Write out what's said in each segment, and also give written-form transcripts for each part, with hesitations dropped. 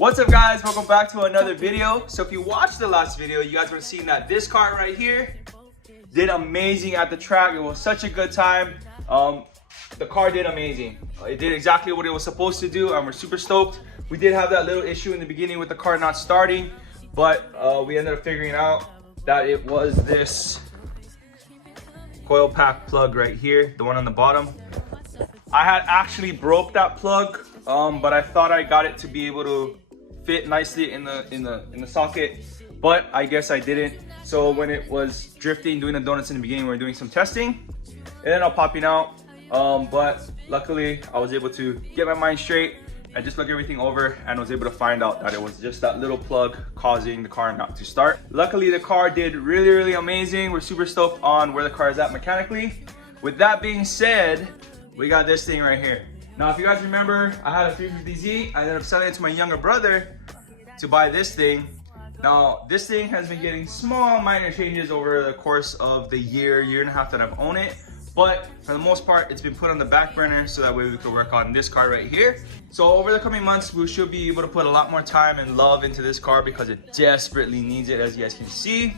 What's up guys, welcome back to another video. So if you watched the last video, you guys would have seen that this car right here did amazing at the track. It was such a good time. The car did amazing. It did exactly what it was supposed to do, and we're super stoked. We did have that little issue in the beginning with the car not starting, but we ended up figuring out that it was this coil pack plug right here, the one on the bottom. I had actually broke that plug, but I thought I got it to be able to fit nicely in the socket, but I guess I didn't. So when it was drifting, doing the donuts in the beginning, we were doing some testing. It ended up popping out, but luckily I was able to get my mind straight and just look everything over, and was able to find out that it was just that little plug causing the car not to start. Luckily the car did really amazing. We're super stoked on where the car is at mechanically. With that being said, we got this thing right here. Now if you guys remember, I had a 350Z. I ended up selling it to my younger brother to buy this thing. Now this thing has been getting small minor changes over the course of the year and a half that I've owned it, but for the most part it's been put on the back burner so that way we could work on this car right here. So over the coming months we should be able to put a lot more time and love into this car because it desperately needs it, as you guys can see.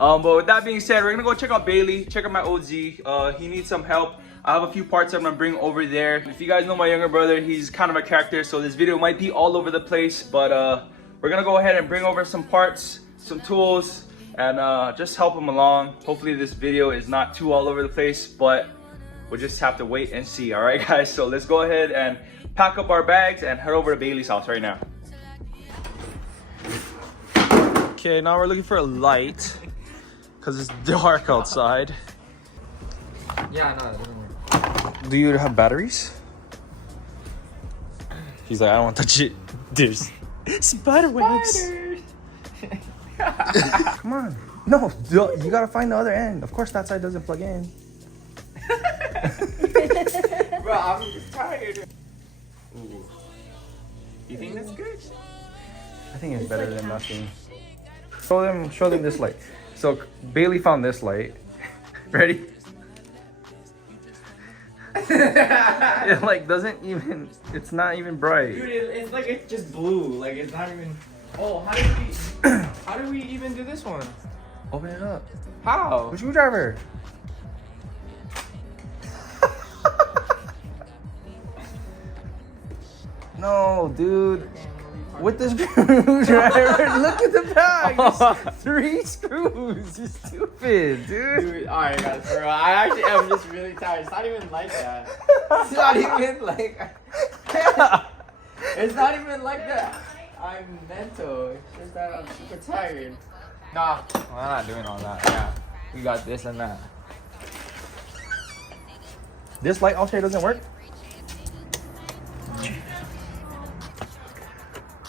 But with that being said, we're gonna go check out Bailey, check out my OZ. He needs some help. I have a few parts I'm gonna bring over there. If you guys know my younger brother, he's kind of a character, so this video might be all over the place, but we're gonna go ahead and bring over some parts, some tools, and just help him along. Hopefully this video is not too all over the place, but we'll just have to wait and see. All right guys, so let's go ahead and pack up our bags and head over to Bailey's house right now. Okay, now we're looking for a light because it's dark outside. Yeah, no, it doesn't work. Do you have batteries? He's like, I don't want to touch it. There's spider webs. Come on. No, you gotta find the other end. Of course that side doesn't plug in. Bro, I'm just tired. Ooh. You think that's good? I think it's better than nothing. Show them this light. So Bailey found this light. Ready? It like doesn't even, it's not even bright. Dude, it's like it's just blue. Like it's not even. Oh, how do we even do this one? Open it up. How? Which screwdriver? No, dude. With the screwdriver, look at the bag. There's 3 screws. You're stupid, dude. Alright, guys, bro. I actually am just really tired. It's not even like that. It's not even like. It's not even like that. I'm mental. It's just that I'm super tired. Nah, I'm not doing all that. Yeah, we got this and that. This light out here doesn't work?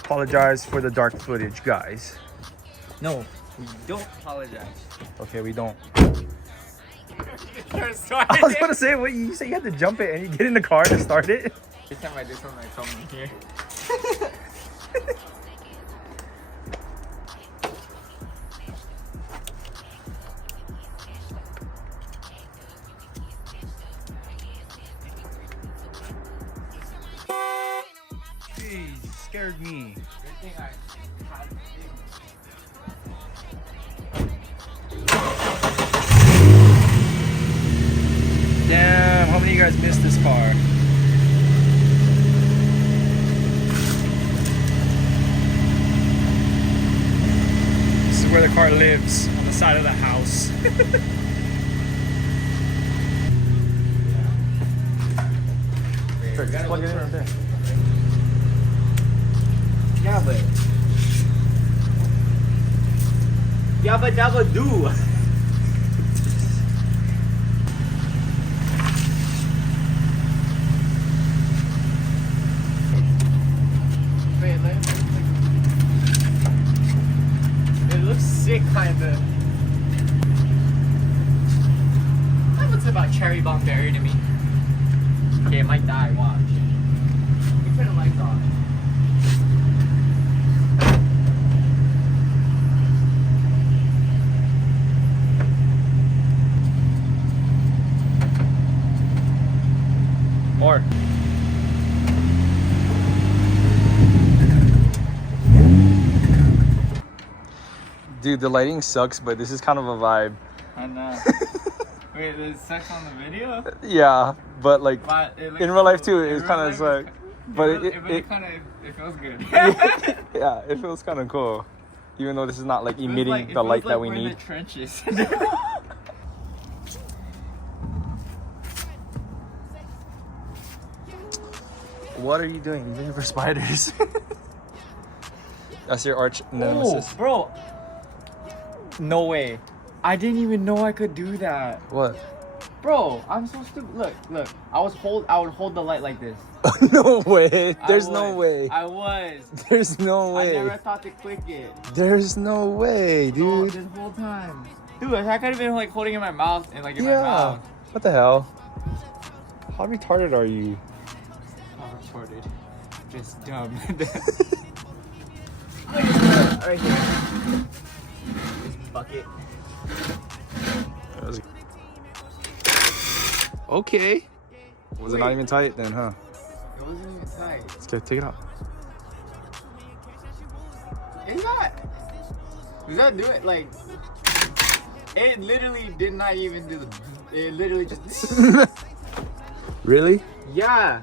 Apologize for the dark footage, guys. No, we don't apologize. Okay, we don't. I I was gonna say, what you say you had to jump it and you get in the car to start it? Every time I do something, I come in here. Jeez, scared me. Good thing I had it. Damn, how many of you guys missed this car? This is where the car lives, on the side of the house. Just plug it in right there. Yabba dabba do. It looks sick, kinda. That looks about cherry bomb berry to me. Okay, it might die. Watch. Let me turn the lights off. More. Dude, the lighting sucks, but this is kind of a vibe. I know. Wait, there's sex on the video? Yeah, but like But it looks in real life cool. too, it's kind of like, but it feels good. yeah, it feels kind of cool, even though this is not like It feels emitting like- the light that we we're in need. the trenches. What are you doing? You're looking for spiders. That's your arch nemesis. Oh, bro. No way. I didn't even know I could do that. What? Bro, I'm so stupid. Look. I would hold the light like this. No way. There's no way. I was. There's no way. I never thought to click it. There's no way, Bro, dude. this whole time. Dude, I could have been like holding it in my mouth and like in my Yeah. mouth. What the hell? How retarded are you? Oh, retarded. Just dumb. Right here. This bucket. Okay. Was it not even tight then, huh? It wasn't even tight. Let's go take it out. It's not. Does that do it? Like, it literally did not even do the. It literally just. Really? Yeah.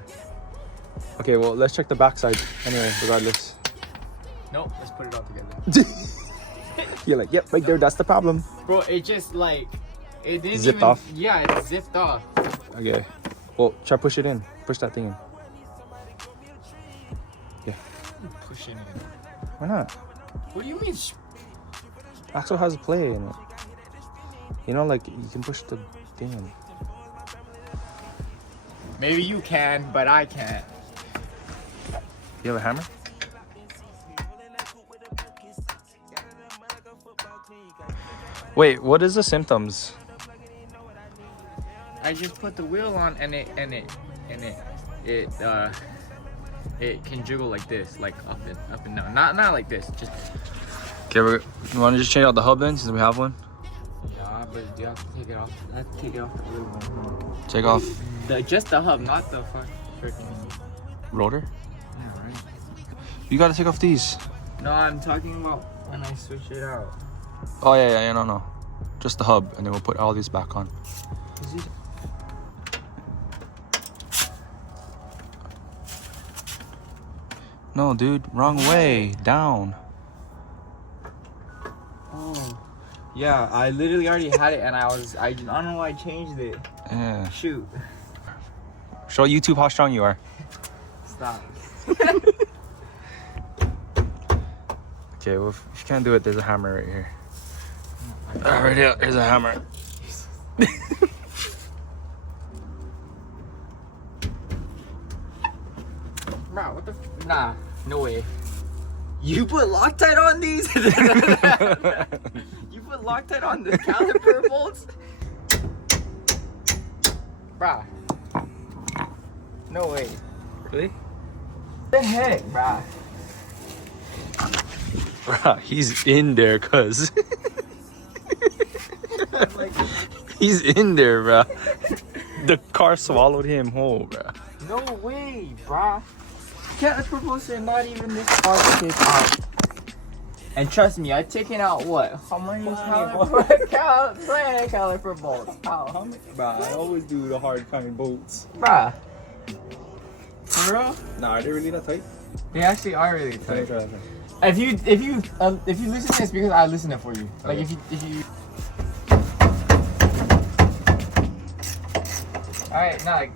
Okay, well, let's check the backside anyway, regardless. Nope. Let's put it all together. You're like, yep, right there, that's the problem. Bro, it just like. It didn't Zipped even, off? Yeah, it zipped off. Okay. Well, try push it in. Push that thing in. Yeah. Pushing it. Why not? What do you mean? Axle has a play in it. You know, like, you can push the thing in. Maybe you can, but I can't. You have a hammer? Wait, what is the symptoms? I just put the wheel on and it can jiggle like this, like up and down. Not like this, just. Okay, you want to just change out the hub then, since we have one? Yeah, but you have to take it off. I have to take it off the wheel one. Take off Just the hub, not the freaking. rotor? Yeah, right. You gotta take off these. No, I'm talking about when I switch it out. Oh, yeah, no. Just the hub, and then we'll put all these back on. No, dude, wrong way. Down. Oh. Yeah, I literally already had it, and I don't know why I changed it. Yeah. Shoot. Show YouTube how strong you are. Stop. Okay, well, if you can't do it, there's a hammer right here. Right here, there's a hammer. Bro, what the nah, no way. You put Loctite on these? You put Loctite on the caliper bolts? Bruh. No way. Really? What the heck, bruh? Bruh, he's in there, cuz. He's in there, bruh. The car swallowed him whole, bruh. No way, bruh. Caliper bolts are not even this hard to take out. And trust me, I've taken out what? How many caliper bolts? How many? Bruh, I always do the hard kind bolts. Bruh. For real? Nah, are they really that tight? They actually are really tight. Try. If you listen to this, because I listen it for you. Like if you. All right, now like.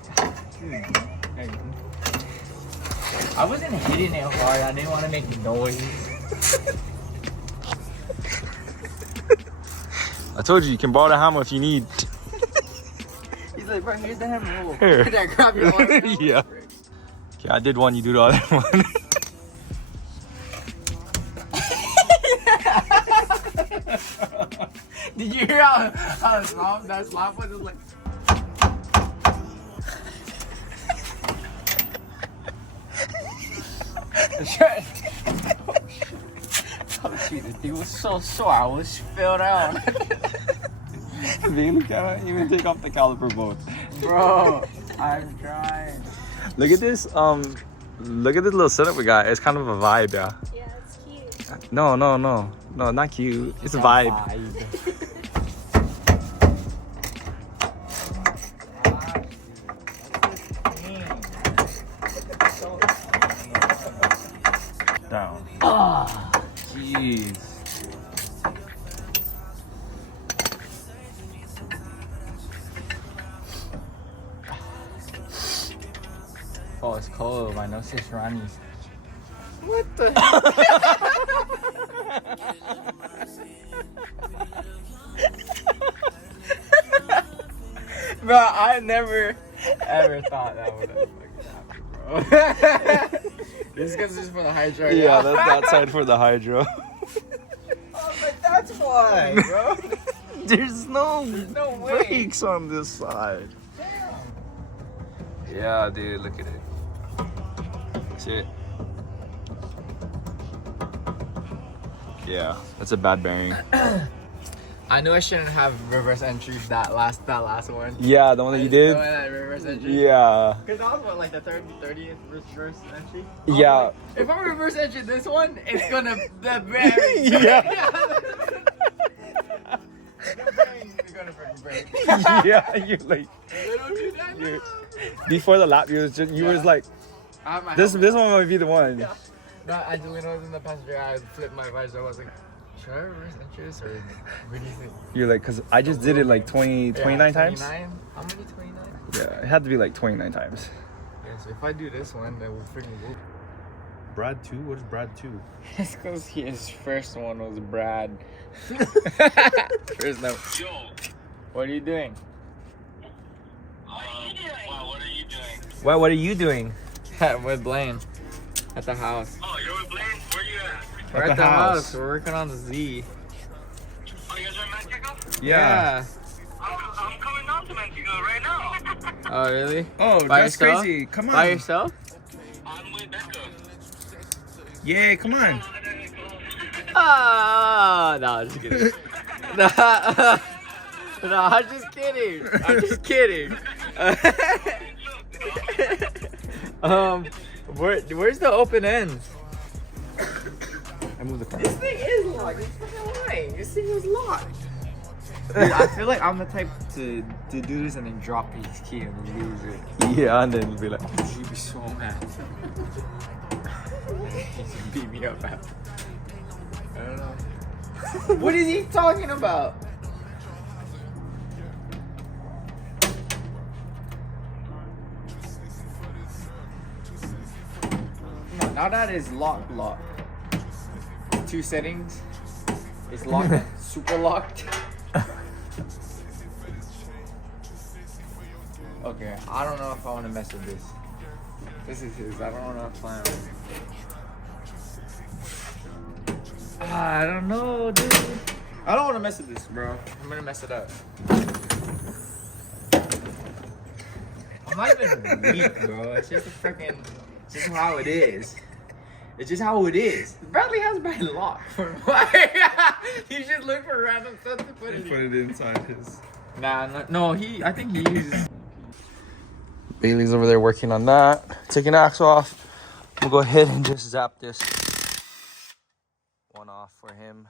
I wasn't hitting it hard. I didn't want to make noise. I told you can borrow the hammer if you need. He's like, bro, here's the hammer. Here. Did I grab your one? Yeah. Okay, I did one. You do the other one. Did you hear how that slap was just like? Oh shoot, the thing was so sore, I was filled out. Bailey can't even take off the caliper bolts. Bro, I'm trying. Look at this. Look at this little setup we got. It's kind of a vibe, yeah. Yeah, it's cute. No. No, not cute. It's a vibe. Down. Ah, Jeez. oh, it's cold. My nose is runny. What the? Bro, I never ever thought that would have fucking happened, bro. This is because it's for the hydro. Yeah, that's outside for the hydro. Oh, but that's why, bro. There's no way. brakes on this side. Damn. Yeah, dude, look at it. Shit. Yeah, that's a bad bearing. I knew I shouldn't have reverse entry that last one. Yeah, the one that you did? The one that reverse entry. Yeah. Because that was what, like the 30th reverse entry? Yeah. Like, if I reverse entry this one, it's gonna the bearing. Yeah. The bearing is gonna freaking break. Yeah, you're like, you're, before the lap, you was like, this one might be the one. Yeah. No, Angelina was in the passenger. I flipped my visor. I was like, should I reverse entry this or what do you think? You're like, because I just did it like 29 times. 29? How many 29? Yeah, it had to be like 29 times. Yeah, so if I do this one, then we'll freaking go. Brad 2? What is Brad 2? It's because his first one was Brad. First name. Yo, What are you doing? wow, what are you doing? Well, what are you doing? With Blaine. At the house. Oh, you're with Blaine? Where you at? We're at the house. We're working on the Z. Oh, you guys are in Mexico? Yeah. I'm coming down to Mexico right now. Oh, really? Oh, By that's yourself? crazy. Come on. By yourself? I'm with Becca. Yeah, come on. Ah, no, I'm just kidding. No, I'm just kidding. I'm just kidding. Where's the open ends? I moved the car. This thing is locked. It's fucking lying. This thing was locked. Dude, I feel like I'm the type to do this and then drop his key and lose it. Yeah, and then be like, He'd be so mad. He'd beat me up after. I don't know. What is he talking about? No, now that is locked. Two settings. It's locked. Super locked. Okay, I don't know if I want to mess with this. This is his. I don't know if I I don't know, dude. I don't want to mess with this, bro. I'm gonna mess it up. I'm not even weak, bro. It's just a freaking. It's just how it is. It's just how it is. Bradley has my lock. You should look for random stuff to put it in. put it inside his. Nah, no, I think he uses. Bailey's over there working on that. Taking the axle off. We'll go ahead and just zap this one off for him.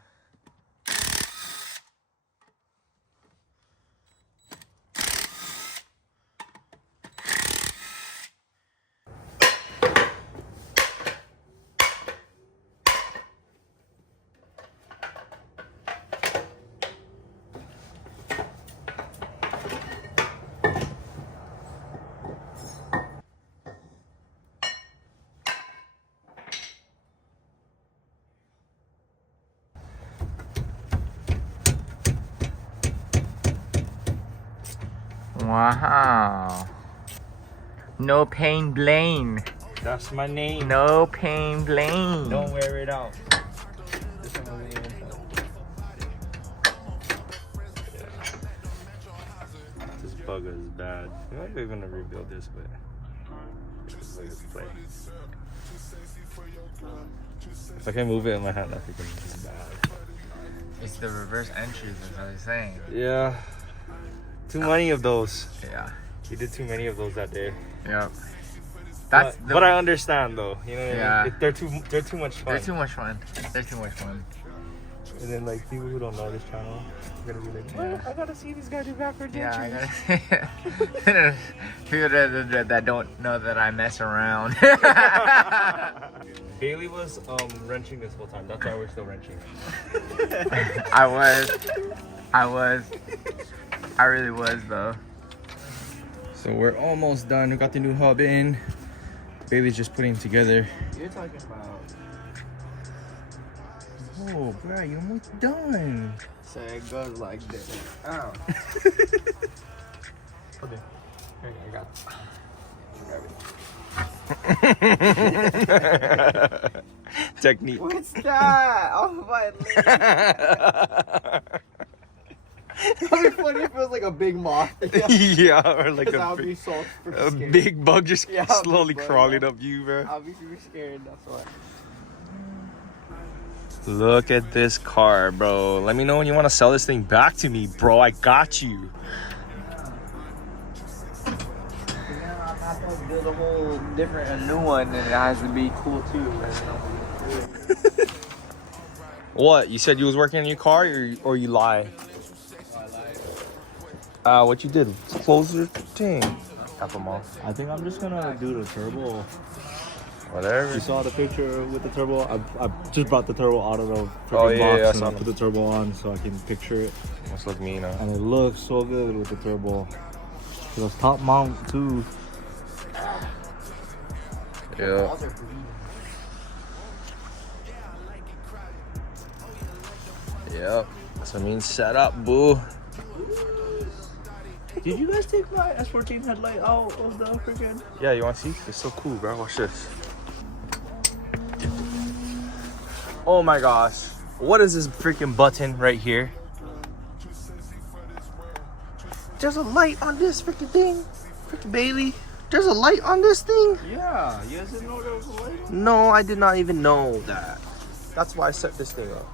Wow. No pain, Blaine. That's my name. No pain, Blaine. Don't wear it out. This bugger is bad. I'm not even gonna rebuild this, but let's play. If I can move it in my hand, I think it's bad. It's the reverse entries, that's what he's saying. Yeah. Too many of those. Yeah. You did too many of those that day. Yep. But I understand though. You know what I mean? Yeah. They're too much fun. They're too much fun. They're too much fun. And then like people who don't know this channel are gonna be like, what? I gotta see this guy do backward Yeah, I gestures. gotta. People that don't know that I mess around. Bailey was wrenching this whole time. That's why we're still wrenching. I really was though. So we're almost done. We got the new hub in. Bailey's just putting it together. You're talking about. Oh, bro, you're almost done. So it goes like this. Oh. Okay. I got it. Technique. What's that? Oh my leg. That'd be funny if it was like a big moth. Yeah, or like I'll a be big, so a scared. big bug just Yeah, slowly big bug, crawling yeah. up you, bro. I'll be super scared, that's why. Look at this car, bro. Let me know when you want to sell this thing back to me, bro. I got you. Yeah, I have to build a whole different, a new one, and it has to be cool too. What? You said you was working on your car, or you lie? What you did? Close the thing. Tap them off. I think I'm just gonna do the turbo. Whatever. You saw the picture with the turbo? I just brought the turbo out of the freaking Oh, yeah, box yeah, I and saw I that. put the turbo on so I can picture it. Must look mean, huh? And it looks so good with the turbo. It was top mount too. Yeah. Yep. So means set up, boo. Did you guys take my S14 headlight out of the freaking? Yeah, you want to see? It's so cool, bro. Watch this. Oh my gosh. What is this freaking button right here? There's a light on this freaking thing. Freaking Bailey. There's a light on this thing? Yeah, you guys didn't know there was a light? No, I did not even know that. That's why I set this thing up.